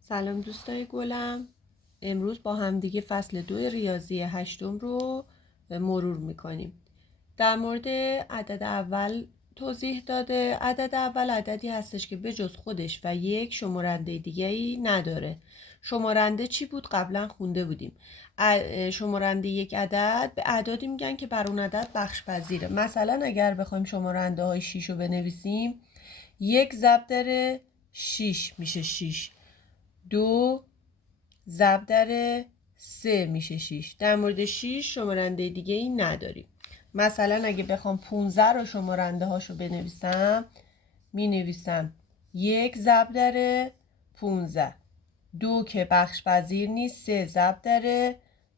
سلام دوستای گلم. امروز با هم دیگه فصل 2 ریاضی 8 رو مرور میکنیم. در مورد عدد اول توضیح داده. عدد اول عددی هستش که به جز خودش و یک شمارنده دیگه‌ای نداره. شمارنده چی بود؟ قبلا خونده بودیم. شمارنده یک عدد به اعدادی میگن که بر اون عدد بخش پذیره. مثلا اگر بخوایم شمارنده های 6 رو بنویسیم، یک ضرب در 6 میشه 6، 2 ضرب در 3 میشه 6. در مورد 6 شمارنده دیگه ای نداریم. مثلا اگه بخوام 15 رو شمارنده هاشو بنویسم، می نویسم 1 ضرب در 15، 2 که بخش پذیر نیست 3 ضرب در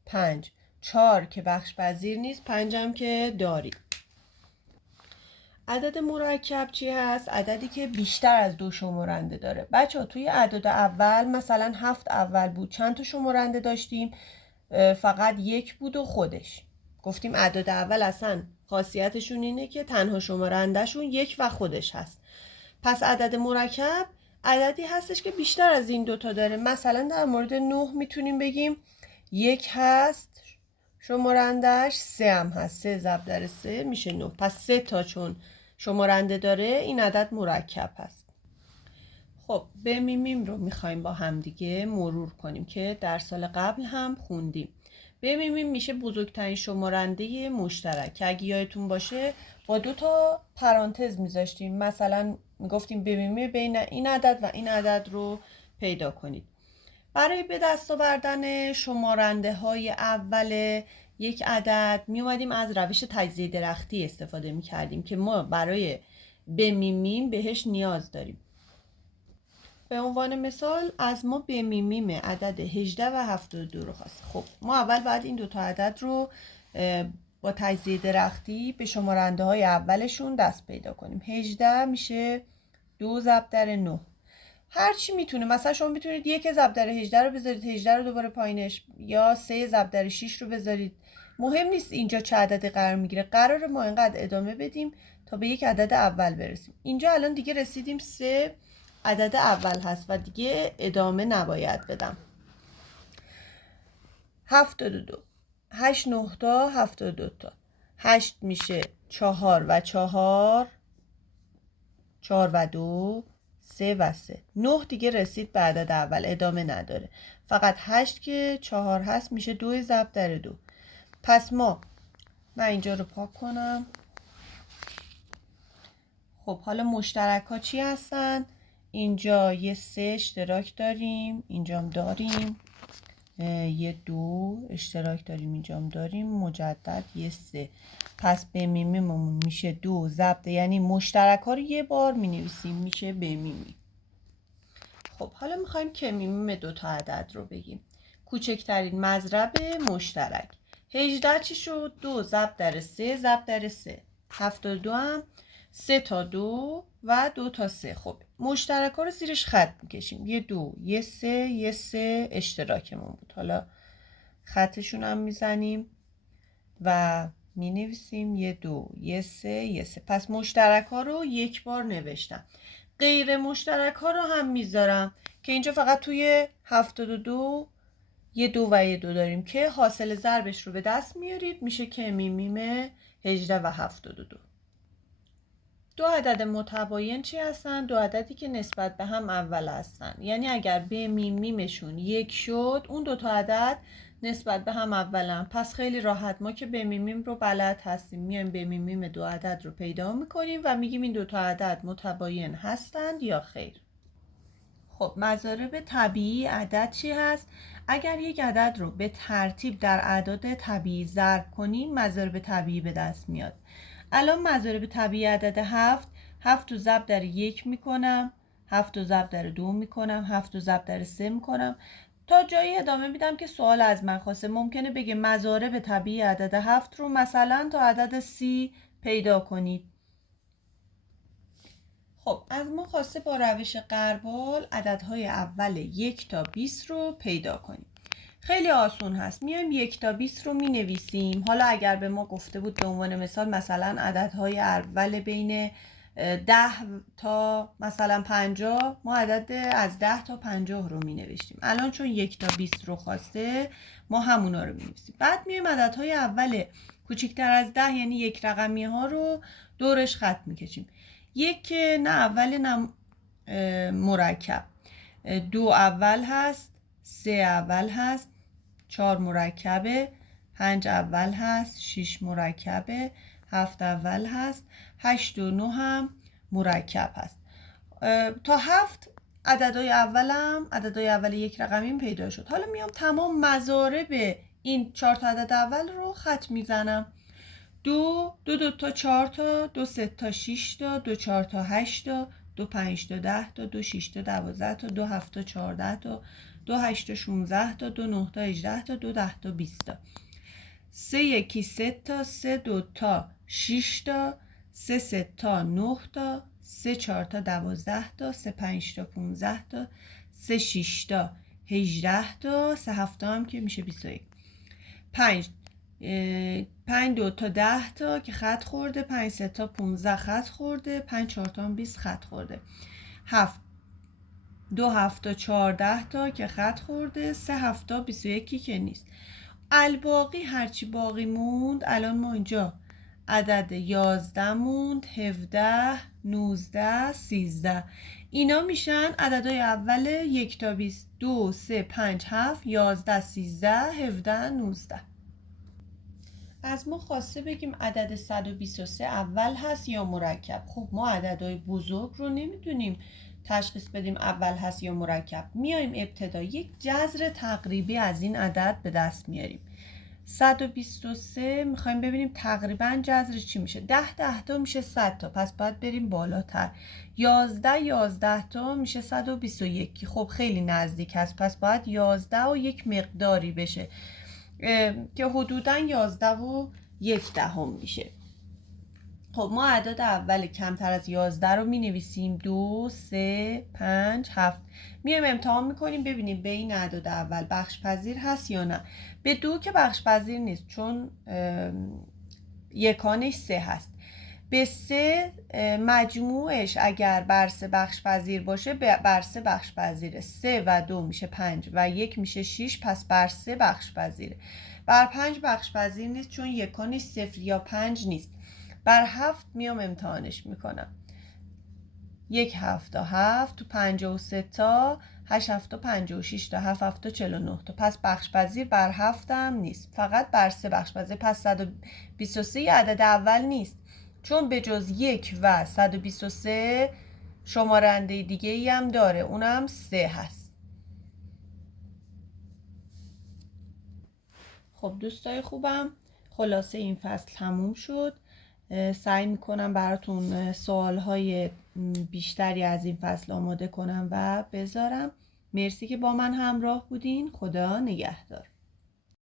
5، 4 که بخش پذیر نیست 5 هم که داریم. عدد مرکب چی هست؟ عددی که بیشتر از دو شمارنده داره. بچه توی اعداد اول مثلا 7 اول بود، چند تا شمارنده داشتیم؟ فقط یک بود و خودش. گفتیم اعداد اول اصلا خاصیتشون اینه که تنها شمارندهشون یک و خودش هست. پس عدد مرکب عددی هستش که بیشتر از این دوتا داره. مثلا در مورد 9 میتونیم بگیم یک هست شمارندهش، 3 هم هست، 3 ضرب در 3 میشه 9. پس 3 تا چون شمارنده داره این عدد مرکب هست. خب به میمیم رو میخوایم با هم دیگه مرور کنیم که در سال قبل هم خوندیم. به میمیم میشه بزرگترین شمارنده مشترک که اگه یادتون باشه با 2 تا پرانتز میذاشتیم. مثلا میگفتیم به میمیم بین این عدد و این عدد رو پیدا کنید. برای به دست آوردن شمارنده های اول یک عدد می اومدیم از روش تجزیه درختی استفاده می کردیم که ما برای بمیمیم بهش نیاز داریم. به عنوان مثال از ما بمیمیم عدد 18 و 72 رو خواست. خب ما اول باید این دوتا عدد رو با تجزیه درختی به شمارنده های اولشون دست پیدا کنیم. 18 میشه 2 ضرب در 9. هر چی میتونه، مثلا شما میتونید 1 ضرب در 18 رو بذارید، 18 رو دوباره پایینش، یا 3 ضرب در 6 رو بذارید. مهم نیست اینجا چه عددی قرار میگیره. قراره ما اینقدر ادامه بدیم تا به یک عدد اول برسیم. اینجا الان دیگه رسیدیم 3 عدد اول هست و دیگه ادامه نباید بدم. 72 8 9 تا 72 تا 8 میشه 4 و 4 4 و 2 3 و 3. 9 دیگه رسید به عدد اول، ادامه نداره. فقط 8 که 4 هست میشه 2 ضرب در 2. پس من اینجا رو پاک کنم. خب حالا مشترک ها چی هستن؟ اینجا یه 3 اشتراک داریم، اینجا هم داریم، یه 2 اشتراک داریم، اینجا هم داریم، مجدد یه 3. پس به میمیممون میشه 2 ضرب، یعنی مشترک ها رو یه بار می نویسیم میشه به میمی. خب حالا میخوایم که میمیم دو تا عدد رو بگیم. کوچکترین مضرب مشترک 18 چی شد؟ 2 ضرب در 3 ضرب در 3. 72 هم 3 تا 2 و 2 تا 3. خب مشترک ها رو زیرش خط میکشیم. یه 2 یه 3 یه 3 اشتراکمون بود. حالا خطشون هم میزنیم و می نویسیم یه 2 یه 3 یه 3. پس مشترک ها رو یک بار نوشتم. غیر مشترک ها رو هم میذارم که اینجا فقط توی 72 یه 2 و یه 2 داریم که حاصل ضربش رو به دست میارید، میشه که میمیم 18 و 72. دو عدد متباین چی هستن؟ دو عددی که نسبت به هم اول هستن. یعنی اگر به میمیمشون یک شد، اون دو تا عدد نسبت به هم اولن. پس خیلی راحت ما که به میمیم رو بلد هستیم، میایم به میمیم دو عدد رو پیدا میکنیم و میگیم این دو تا عدد متباین هستند یا خیر. خب مضارب طبیعی عدد چی هست؟ اگر یک عدد رو به ترتیب در اعداد طبیعی ضرب کنیم مضارب طبیعی به دست میاد. الان مضارب طبیعی عدد 7 رو ضرب در 1 میکنم، 7 رو ضرب در 2 میکنم، 7 رو ضرب در 3 میکنم. تا جایی ادامه میدم که سوال از من خواسته. ممکنه بگه مضارب طبیعی عدد 7 رو مثلا تا عدد 30 پیدا کنید. خب از ما خواسته با روش غربال عددهای اول 1 تا 20 رو پیدا کنیم. خیلی آسون هست. میایم 1 تا 20 رو می نویسیم. حالا اگر به ما گفته بود به عنوان مثال مثلا عددهای اول بین 10 تا مثلا 50 ما عدد از 10 تا 50 رو می نوشتیم. الان چون 1 تا 20 رو خواسته ما همونا رو می نویسیم. بعد میایم عددهای اول کوچکتر از 10 یعنی یک رقمی ها رو دورش خط میکشیم. یک نه اول نه مرکب، 2 اول هست، 3 اول هست، 4 مرکبه، 5 اول هست، 6 مرکبه، 7 اول هست، 8 و 9 هم مرکب هست. تا 7 عددهای اول یک رقمیم پیدا شد. حالا میام تمام مضارب این 4 تا عدد اول رو خط میزنم. 2 تا 4 تا، 2 3 تا 6 تا، 2 4 تا 8 تا، 2 5 تا 10 تا، 2 6 تا 12 تا، 2 7 تا 14 تا، 2 8 تا 16 تا، 2 9 تا 18 تا، 2 10 تا 20 تا. 3 1 3 تا، 3 2 تا 6 تا، 3 3 تا 9 تا، 3 4 تا 12 تا، 3 5 تا 15 تا، 3 6 تا 18 تا، 3 7 هم که میشه 21. 5 2 تا 10 تا که خط خورده، 5 3 تا 15 خط خورده، 5 4 تا 20 خط خورده. 7 2 7 تا 14 تا که خط خورده، 3 7 تا 21 که نیست. الباقی هرچی باقی موند الان ما اینجا عدد 11 موند، 17 19 13 اینا میشن عددهای اول 1 تا 20. 2 3 5 7 11 13 17 19. از ما خواسته بگیم عدد 123 اول هست یا مرکب. خب ما عددهای بزرگ رو نمیدونیم تشخیص بدیم اول هست یا مرکب. میایم ابتدا یک جذر تقریبی از این عدد به دست میاریم. 123 میخوایم ببینیم تقریبا جذر چی میشه. 10 تا میشه 100 تا، پس باید بریم بالاتر. 11 تا میشه 121. خب خیلی نزدیک هست، پس باید 11 و یک مقداری بشه که حدوداً 11 و 1/10 میشه. خب ما اعداد اول کمتر از 11 رو می نویسیم. 2 3 5 7. میایم امتحان میکنیم ببینیم به این اعداد اول بخش پذیر هست یا نه. به 2 که بخش پذیر نیست چون یکانش 3 هست. به 3 مجموعش اگر بر 3 بخش پذیر باشه بر 3 بخش پذیره. 3 و 2 میشه 5 و 1 میشه 6، پس بر 3 بخش پذیره. بر 5 بخش پذیر نیست چون یکانش 0 یا 5 نیست. بر 7 میام امتحانش میکنم. 1 7 تا 7 تو 53 تا، 8 7 تا 56 تا، 7 7 تا 49 تا، پس بخش پذیر بر 7 هم نیست، فقط بر 3 بخش پذیر. پس 123 یه عدد اول نیست چون به جز 1 و 123 شمارنده دیگه ای هم داره، اونم 3 هست. خب دوستای خوبم، خلاصه این فصل تموم شد. سعی میکنم براتون سوالهای بیشتری از این فصل آماده کنم و بذارم. مرسی که با من همراه بودین. خدا نگهدار.